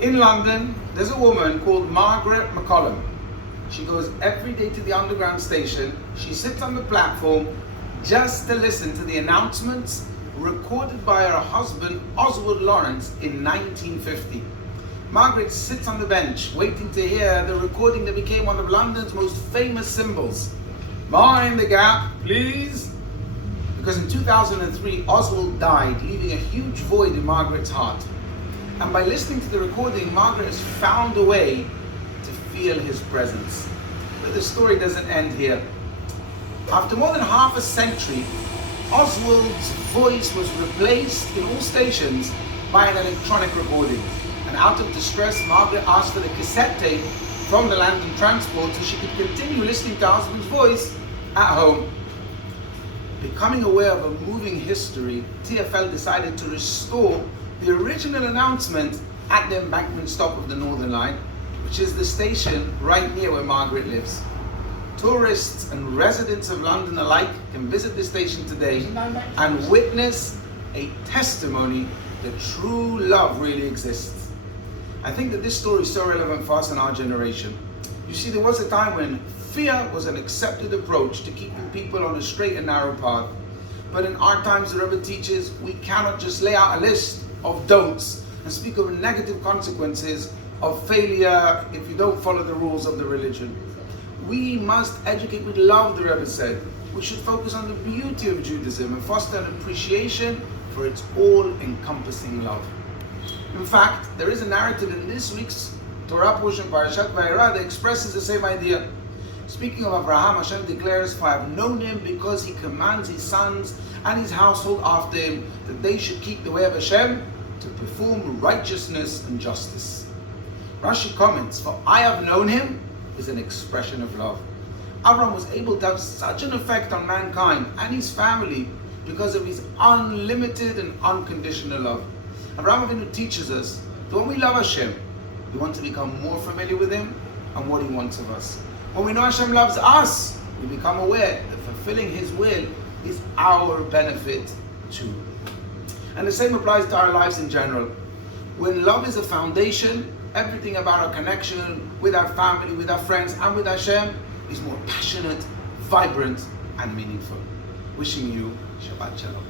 In London, there's a woman called Margaret McCollum. She goes every day to the underground station. She sits on the platform just to listen to the announcements recorded by her husband Oswald Lawrence in 1950. Margaret sits on the bench waiting to hear the recording that became one of London's most famous symbols. Mind the gap, please. Because in 2003, Oswald died, leaving a huge void in Margaret's heart. And by listening to the recording, Margaret has found a way to feel his presence. But the story doesn't end here. After more than half a century, Oswald's voice was replaced in all stations by an electronic recording. And out of distress, Margaret asked for the cassette tape from the London transport so she could continue listening to her husband's voice at home. Becoming aware of a moving history, TfL decided to restore the original announcement at the embankment stop of the Northern Line, which is the station right near where Margaret lives. Tourists and residents of London alike can visit the station today and witness a testimony that true love really exists. I think that this story is so relevant for us in our generation. You see, there was a time when fear was an accepted approach to keeping people on a straight and narrow path. But in our times, the Rebbe teaches, we cannot just lay out a list of don'ts and speak of negative consequences of failure if you don't follow the rules of the religion. We must educate with love, the Rebbe said. We should focus on the beauty of Judaism and foster an appreciation for its all-encompassing love. In fact, there is a narrative in this week's Torah portion, parashat Vayeira, that expresses the same idea. Speaking of Abraham, Hashem declares, "For I have known him because he commands his sons and his household after him, that they should keep the way of Hashem to perform righteousness and justice." Rashi comments, "For I have known him" is an expression of love. Abraham was able to have such an effect on mankind and his family because of his unlimited and unconditional love. Abraham Avinu teaches us that when we love Hashem, we want to become more familiar with him and what he wants of us. When we know Hashem loves us, we become aware that fulfilling his will is our benefit too. And the same applies to our lives in general. When love is a foundation, everything about our connection with our family, with our friends, and with Hashem is more passionate, vibrant, and meaningful. Wishing you Shabbat Shalom.